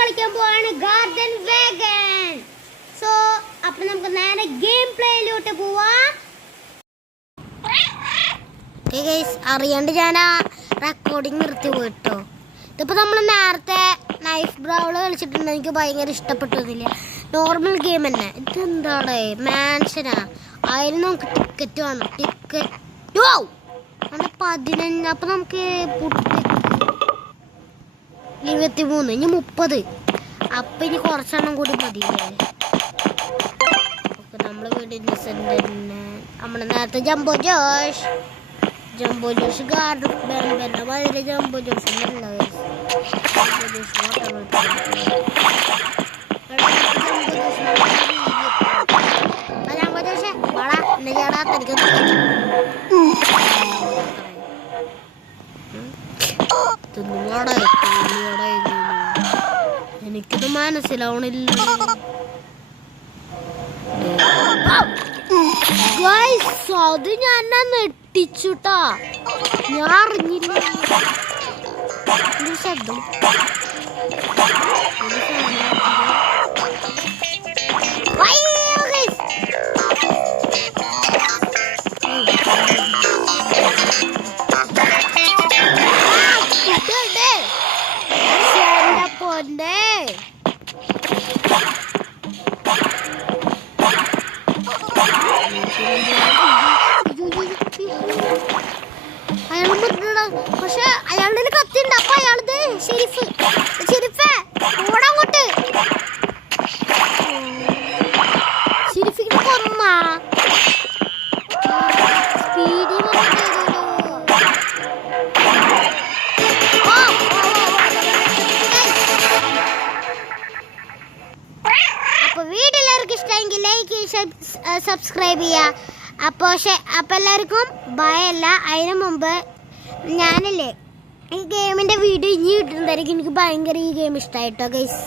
കളിക്കാൻ പോവാണ് garden vegan. So അപ്പൊ നമുക്ക് നേരെ ഗെയിം പ്ലേയിലോട്ട് പോവാം. അറിയാണ്ട് ഞാൻ ആ റെക്കോർഡിങ് നിർത്തി പോയിട്ടോ. ഇതിപ്പോൾ നമ്മൾ നേരത്തെ നൈഫ് ബ്രൗള് കളിച്ചിട്ടുണ്ട്. എനിക്ക് ഭയങ്കര ഇഷ്ടപ്പെട്ടതില്ല. നോർമൽ ഗെയിം തന്നെ. ഇതെന്താണ് മാൻഷനാ? അതിന് നമുക്ക് ടിക്കറ്റ് വേണം. ടിക്കറ്റ് 15. അപ്പം നമുക്ക് 23 ഇനി 30. അപ്പം ഇനി കുറച്ചെണ്ണം കൂടി മതിയില്ലേ? നമ്മൾ വീടിൻ്റെ തന്നെ നമ്മുടെ നേരത്തെ ജംബോ ജോഷ് ഗാർഡൻ ബെന്നെ മാതിരി ജംബോ ജോഷ് എനിക്കിത് മനസ്സിലാവണില്ല. അത് ഞാൻ നെട്ടിച്ചുട്ടാ, ഞാൻ അറിഞ്ഞില്ല ശബ്ദം. പൊന്നെ അയാൾ പക്ഷെ അയാളുടെ കത്തിണ്ട്. അപ്പൊ അയാളത് ഷെരീഫേ ഓടങ്ങോട്ട്. ഷെരീഫിനെ കൊന്ന സ്പീഡിൽ അപ്പോൾ വീഡിയോ എല്ലാവർക്കും ഇഷ്ടമെങ്കിൽ ലൈക്ക് സബ്സ്ക്രൈബ് ചെയ്യുക. അപ്പോൾ എല്ലാവർക്കും ഭയമല്ല. അതിന് മുമ്പ് ഞാനല്ലേ ഈ ഗെയിമിൻ്റെ വീഡിയോ ഇനി ഇടുന്നതായിരിക്കും. എനിക്ക് ഭയങ്കര ഈ ഗെയിം ഇഷ്ടമായിട്ടോ ഗൈസ്.